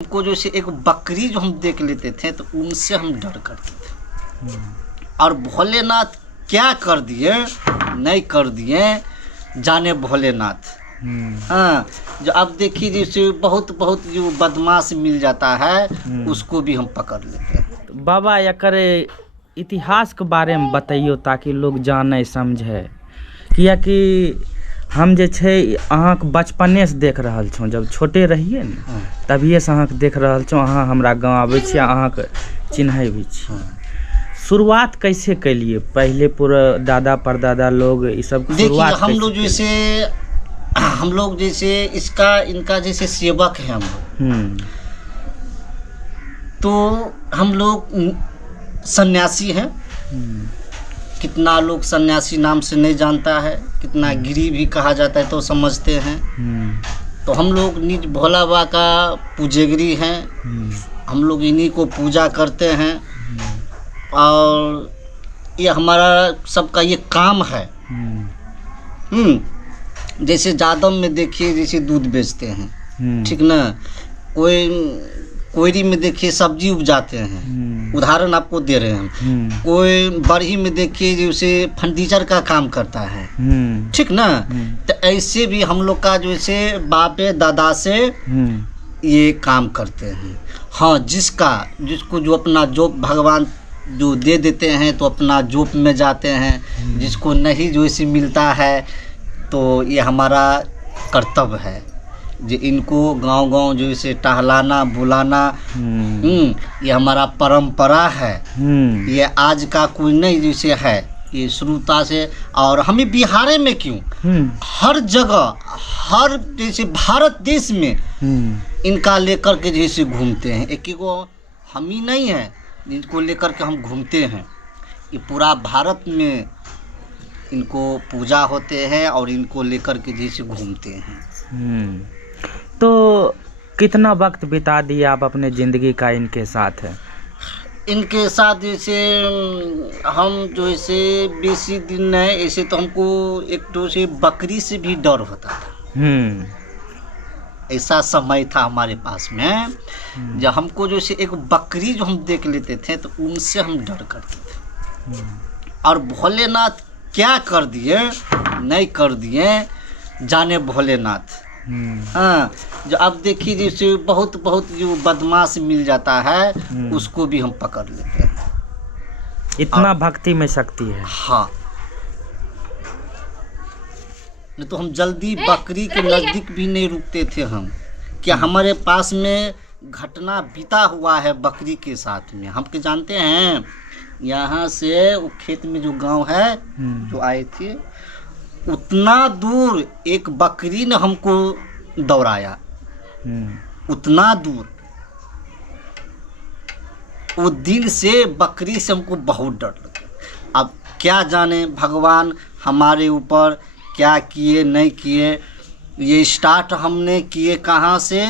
को जैसे एक बकरी जो हम देख लेते थे तो उनसे हम डर करते थे। और भोलेनाथ क्या कर दिए नहीं कर दिए जाने भोलेनाथ। हाँ, जो अब देखिए जैसे बहुत बहुत जो बदमाश मिल जाता है उसको भी हम पकड़ लेते हैं। बाबा एकर इतिहास के बारे में बताइयो ताकि लोग जाने समझे। कियाकि हम जे छै अहाँके बचपने से देख रहल छौं, जब छोटे रहिए ने तभिए से अहाँके देख रहल छौं। अहाँ हमरा गाँव आबै छियै, अहाँके चिन्है भी छी। शुरुआत कैसे कैलिए? पहले पूरा दादा परदादा लोग ये सब शुरुआत देखिए हम लोग जैसे इनका जैसे सेवक है हम लोग। तो हम लोग सन्यासी हैं। कितना लोग सन्यासी नाम से नहीं जानता है, कितना गिरी भी कहा जाता है तो समझते हैं। तो हम लोग निज भोला बाबा का पूजेगिरी हैं। हम लोग इन्हीं को पूजा करते हैं और ये हमारा सबका ये काम है। जैसे जादव में देखिए जैसे दूध बेचते हैं, ठीक ना। कोयरी में देखिए सब्जी उपजाते हैं, उदाहरण आपको दे रहे हैं हम। कोई बरही में देखिए जैसे फर्नीचर का काम करता है, ठीक ना। तो ऐसे भी हम लोग का जैसे बापे दादा से ये काम करते हैं। हाँ, जिसको जो अपना जोप भगवान जो दे देते हैं तो अपना जोप में जाते हैं। जिसको नहीं जो इसे मिलता है तो ये हमारा कर्तव्य है जो इनको गांव-गांव जो इसे टहलाना बुलाना। ये हमारा परंपरा है। ये आज का कोई नहीं जैसे है, ये शुरुता से। और हमें बिहार में क्यों, हर जगह हर जैसे भारत देश में इनका लेकर के जैसे घूमते हैं। एक हम ही नहीं है जिनको लेकर के हम घूमते हैं, ये पूरा भारत में इनको पूजा होते हैं और इनको लेकर के जैसे घूमते हैं। तो कितना वक्त बिता दिया आप अपने ज़िंदगी का इनके साथ है? इनके साथ जैसे हम जो ऐसे बेसी दिन नहीं, ऐसे तो हमको एक तो से बकरी से भी डर होता था। ऐसा समय था हमारे पास में जब हमको जैसे एक बकरी जो हम देख लेते थे तो उनसे हम डर करते थे। और भोलेनाथ क्या कर दिए नहीं कर दिए जाने भोलेनाथ। हाँ, जो अब देखिए जैसे बहुत बहुत जो बदमाश मिल जाता है उसको भी हम पकड़ लेते हैं। इतना भक्ति में शक्ति है। हाँ, नहीं तो हम जल्दी बकरी के नज़दीक भी नहीं रुकते थे हम। क्या हमारे पास में घटना बीता हुआ है बकरी के साथ में, हम के जानते हैं। यहाँ से वो खेत में जो गांव है जो आए थे, उतना दूर एक बकरी ने हमको दौड़ाया। उतना दूर वो दिन से बकरी से हमको बहुत डर लगा। अब क्या जाने भगवान हमारे ऊपर क्या किए नहीं किए। ये स्टार्ट हमने किए कहाँ से,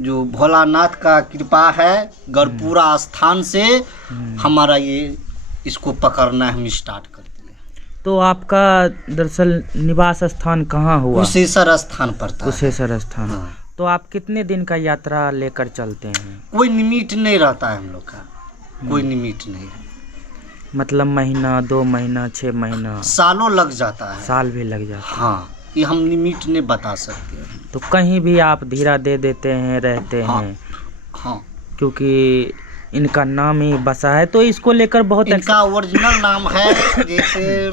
जो भोलानाथ का कृपा है, गढ़पुरा स्थान से हमारा ये इसको पकड़ना हम स्टार्ट कर दिए। तो आपका दरअसल निवास स्थान कहाँ हुआ? कुशेश्वर स्थान पड़ता है। कुशेश्वर स्थान। हाँ। तो आप कितने दिन का यात्रा लेकर चलते हैं? कोई लिमिट नहीं रहता है हम लोग का, कोई लिमिट नहीं है। मतलब महीना 2 महीना 6 महीना सालों लग जाता है। साल भी लग जाता है। हाँ, ये हम लिमिट नहीं बता सकते। तो कहीं भी आप धीरा दे देते हैं रहते हाँ, हैं। हाँ, क्योंकि इनका नाम ही बसा है तो इसको लेकर बहुत इनका ओरिजिनल नाम है जैसे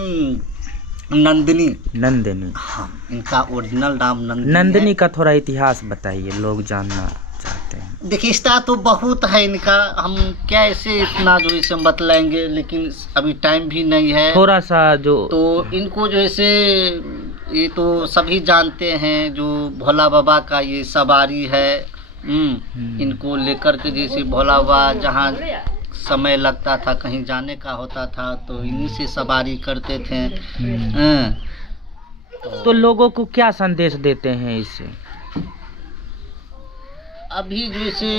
नंदिनी। नंदिनी। हाँ, इनका ओरिजिनल नाम नंदिनी का थोड़ा इतिहास बताइए, लोग जानना चाहते हैं। देखिए इसका तो बहुत है इनका, हम क्या ऐसे इतना जो इसे बतलाएंगे, लेकिन अभी टाइम भी नहीं है थोड़ा सा जो। तो इनको जो ऐसे ये तो सभी जानते हैं जो भोला बाबा का ये सवारी है। इनको लेकर के जैसे भोला बाबा जहाँ समय लगता था कहीं जाने का होता था तो इन्हीं से सवारी करते थे। तो लोगों को क्या संदेश देते हैं इससे? अभी जैसे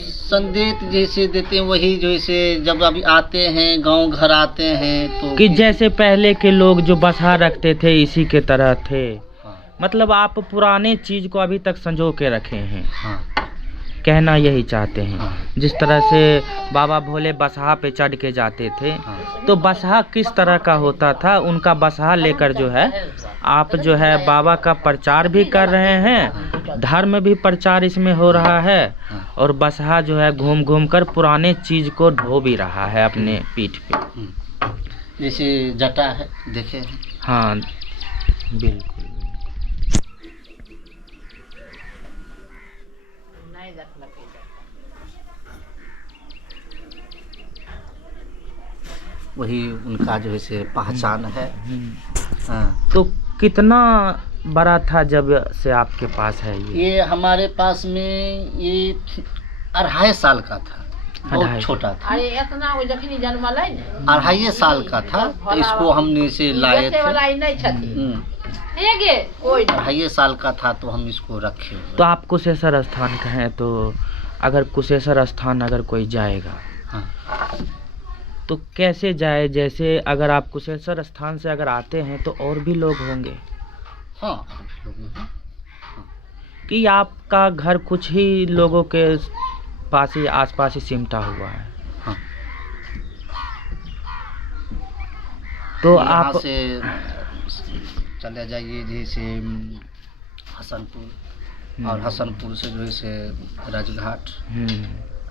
संदेश जैसे देते हैं वही जैसे जब अभी आते हैं गांव घर आते हैं तो कि जैसे पहले के लोग जो बसा रखते थे इसी के तरह थे। हाँ, मतलब आप पुराने चीज को अभी तक संजो के रखे हैं। हाँ, कहना यही चाहते हैं। हाँ। जिस तरह से बाबा भोले बसहा पे चढ़ के जाते थे, हाँ। तो बसहा किस तरह का होता था, उनका बसहा लेकर जो है आप जो है बाबा का प्रचार भी कर रहे हैं, धर्म भी प्रचार इसमें हो रहा है, और बसहा जो है घूम घूम कर पुराने चीज को ढो भी रहा है अपने पीठ पे। जैसे जटा है, देखे? हाँ बिल्कुल। वही उनका जो है से पहचान है। हाँ। तो कितना बड़ा था जब से आपके पास है ये हमारे पास में ये 2.5 साल का था, बहुत छोटा था। अरे इतना वो जखनी जन्मल है ने 2.5 साल का था, तो इसको हमने इसे लाए थे। 2.5 साल का था तो हम इसको रखे हुए। तो आप कुशेश्वर स्थान कहें, तो अगर कुशेश्वर स्थान अगर कोई जाएगा, हाँ। तो कैसे जाए? जैसे अगर आप कुशेश्वर स्थान से अगर आते हैं तो और भी लोग होंगे? हाँ। कि आपका घर कुछ ही लोगों के पास ही आसपास ही सिमटा हुआ है? हाँ। तो यहाँ आप से चले जाइए जैसे हसनपुर, और हसनपुर से जो है से राजघाट,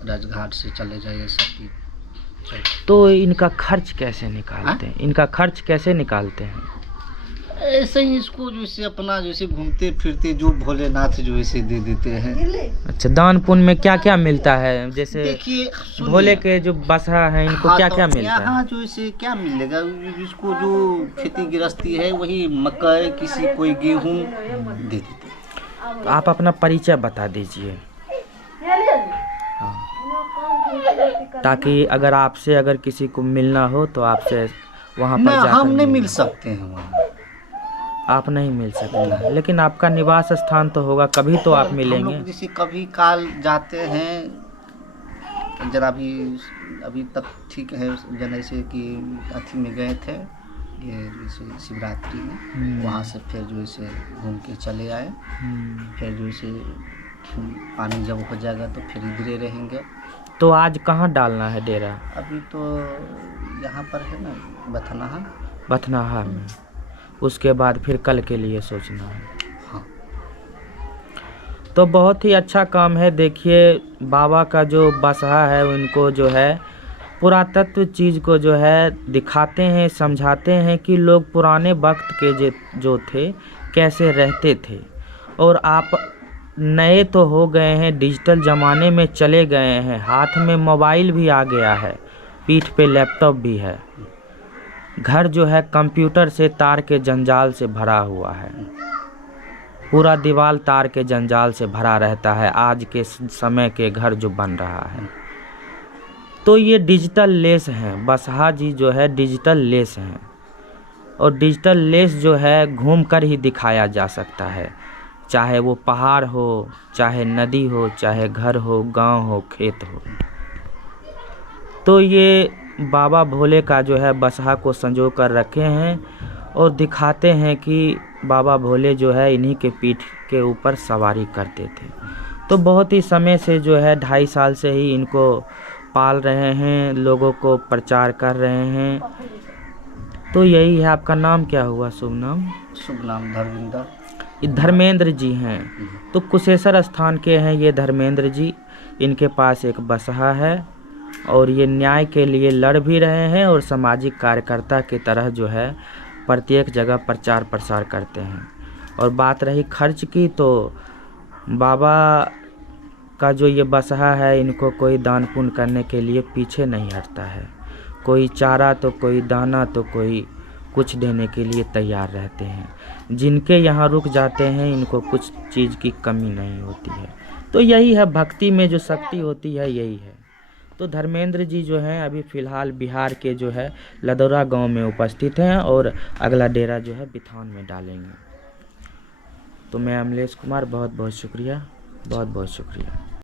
राजघाट से चले जाइए सती। तो इनका खर्च कैसे निकालते हैं? इनका खर्च कैसे निकालते हैं? ऐसे ही इसको जैसे अपना जैसे घूमते फिरते जो भोलेनाथ जो ऐसे दे देते हैं। अच्छा, दान पुण्य में क्या क्या मिलता है? जैसे देखिए भोले के जो बसहा है इनको क्या क्या मिलता है? यहाँ जो इसे क्या मिलेगा, जिसको जो खेती गृहस्थी है वही मकई, किसी कोई गेहूँ दे देते हैं। तो आप अपना परिचय बता दीजिए। हाँ। ताकि अगर आपसे अगर किसी को मिलना हो तो आपसे वहाँ पर जाकर हम नहीं मिल सकते हैं वहाँ। आप नहीं मिल सकते, लेकिन आपका निवास स्थान तो होगा, कभी तो आप मिलेंगे। हम लोग जैसे कभी काल जाते हैं, जरा भी अभी तक ठीक है, जैसे कि अथी में गए थे ये जैसे शिवरात्रि में, वहाँ से फिर जो है घूम के चले आए। फिर जो है पानी जब हो जाएगा तो फिर इधरे रहेंगे। तो आज कहाँ डालना है डेरा? अभी तो यहाँ पर है ना, बथनाहा। बथनाहा में। उसके बाद फिर कल के लिए सोचना है। हाँ। तो बहुत ही अच्छा काम है। देखिए बाबा का जो बसहा है उनको जो है पुरातत्व चीज़ को जो है दिखाते हैं, समझाते हैं कि लोग पुराने वक्त के जो थे कैसे रहते थे। और आप नए तो हो गए हैं, डिजिटल ज़माने में चले गए हैं, हाथ में मोबाइल भी आ गया है, पीठ पे लैपटॉप भी है, घर जो है कंप्यूटर से तार के जंजाल से भरा हुआ है, पूरा दीवार तार के जंजाल से भरा रहता है आज के समय के घर जो बन रहा है। तो ये डिजिटल लेस हैं, बसहा जी जो है डिजिटल लेस हैं, और डिजिटल लेस जो है घूम कर ही दिखाया जा सकता है, चाहे वो पहाड़ हो, चाहे नदी हो, चाहे घर हो, गांव हो, खेत हो। तो ये बाबा भोले का जो है बसहा को संजो कर रखे हैं और दिखाते हैं कि बाबा भोले जो है इन्हीं के पीठ के ऊपर सवारी करते थे। तो बहुत ही समय से जो है 2.5 साल से ही इनको पाल रहे हैं, लोगों को प्रचार कर रहे हैं। तो यही है। आपका नाम क्या हुआ? शुभ नाम? शुभ नाम धर्मेंद्र। धर्मेंद्र जी हैं। तो कुशेश्वर स्थान के हैं ये धर्मेंद्र जी। इनके पास एक बसहा है और ये न्याय के लिए लड़ भी रहे हैं और सामाजिक कार्यकर्ता की तरह जो है प्रत्येक जगह प्रचार प्रसार करते हैं। और बात रही खर्च की, तो बाबा का जो ये बसहा है इनको कोई दान पुण्य करने के लिए पीछे नहीं हटता है। कोई चारा तो कोई दाना तो कोई कुछ देने के लिए तैयार रहते हैं। जिनके यहाँ रुक जाते हैं इनको कुछ चीज़ की कमी नहीं होती है। तो यही है, भक्ति में जो शक्ति होती है यही है। तो धर्मेंद्र जी जो हैं अभी फ़िलहाल बिहार के जो है लदौरा गांव में उपस्थित हैं और अगला डेरा जो है बिथान में डालेंगे। तो मैं अमलेश कुमार, बहुत बहुत शुक्रिया, बहुत बहुत शुक्रिया।